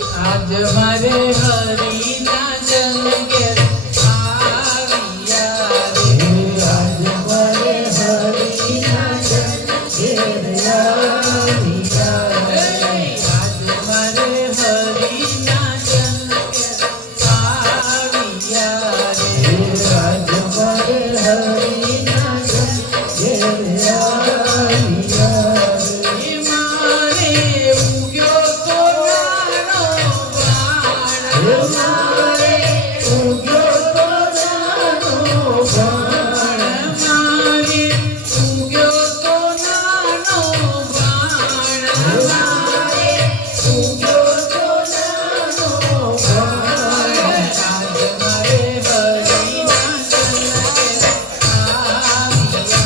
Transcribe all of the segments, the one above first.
आज मारे हरि ना जन के आविया रे आज मारे हरि ना जन के आविया रे आज मारे हरि ना जन के आविया रे आज मारे हरि ना जन के आविया रे मारे उग्यो तो मारे उग्यो तो नानो बाण मारे उग्यो तो नानो बाण मारे उग्यो तो नानो बाण आज मारे हरि ना जन के आविया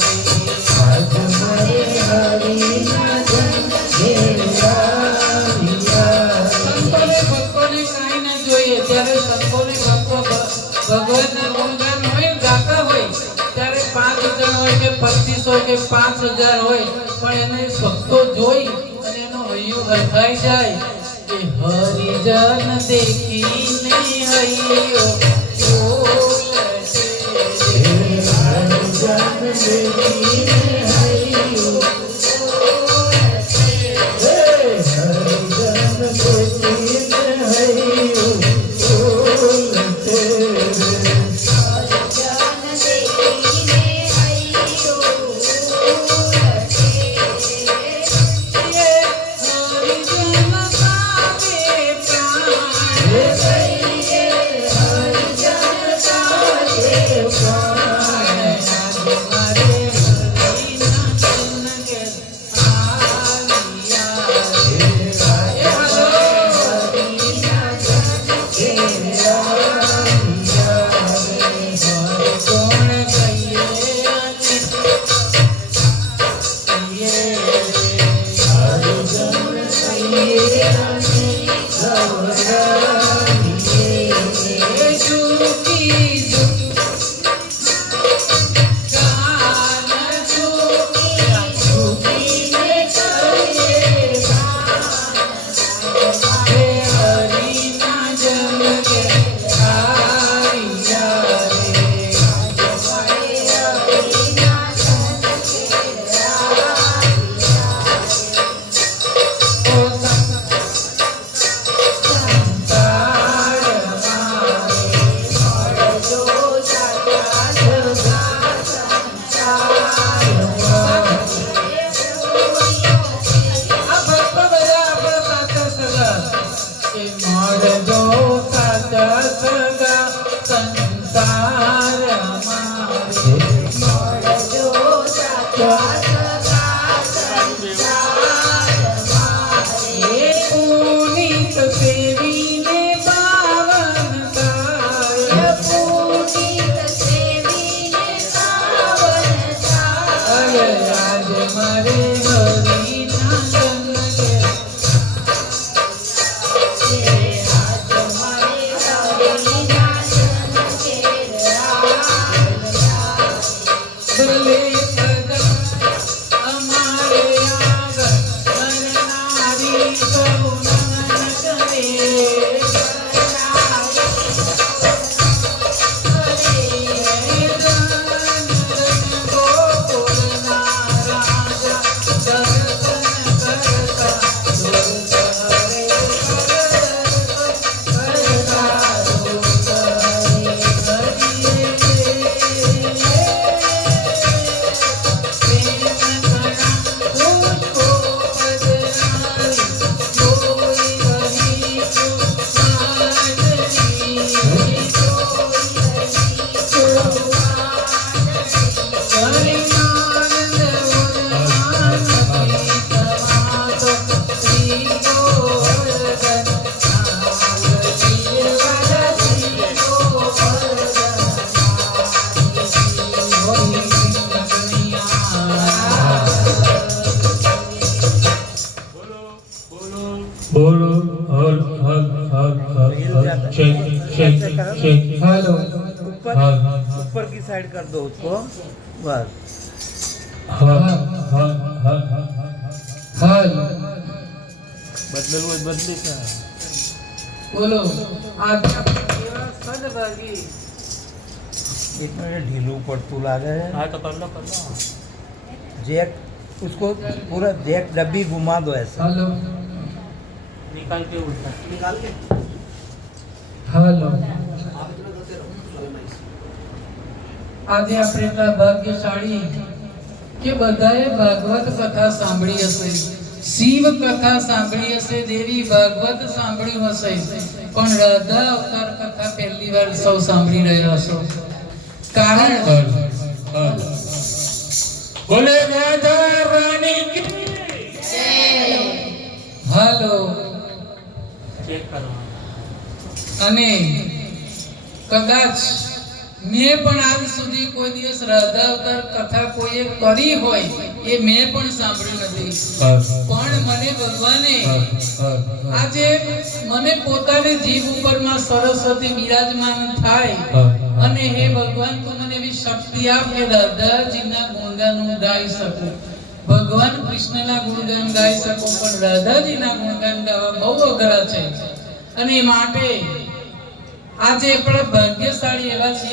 रे आज मारे हरि ना जन के आविया संतोने भक्तोने કાઈ ના જોઈએ ત્યારે સંતોને ભક્તો ભગવાનના ગુણગાન હોય ગાતા હોય ત્યારે 5,000 હોય કે 25 હોય કે 5,000 હોય પણ એને ભક્તો જોઈ અને એનો હૈયું હરખાઈ જાય કે હરિજન દેખીને હૈયો બોલશે હરિજન દેખીને હૈયો बोलो हल हल हल हल चेक चेक चेक हेलो ऊपर की साइड कर दो उसको बस हल हल हल हल बदलू बदली का बोलो आज एवा सदभागी एक मिनट ढीलू पड़तू लागे है। हाँ तो कर लो जैक उसको पूरा जैक डब्बी घुमा दो ऐसा। हेलो निकाल के उल्टा हेलो આજે આપણે એટલા ભાગ્યશાળી કે બધાએ ભાગવત કથા સાંભળી હશે, શિવ કથા સાંભળી હશે, દેવી ભાગવત સાંભળ્યું હશે, પણ રાધા અવતાર કથા પહેલી વાર સૌ સાંભળી રહ્યા હશો. કારણ बोले राधा रानी की હાલો चेक करो અને કદાચ મેં પણ આજ સુધી કોઈ દિવસ રાધા અવતાર કથા કોઈએ કરી હોય એ મેં પણ સાંભળી નથી, પણ મને ભગવાને આજે મને પોતાની જીભ ઉપરમાં સરસ્વતી બિરાજમાન થાય અને હે ભગવાન તું મને એવી શક્તિ આપ કે રાધાજીના ગુણગાન હું ગાઈ શકું. ભગવાન કૃષ્ણના ગુણગાન ગાઈ શકું પણ રાધાજીના ગુણગાન ગાવા બહુ અઘરા છે અને માટે આજે આપણે ભાગ્યશાળી એવા છીએ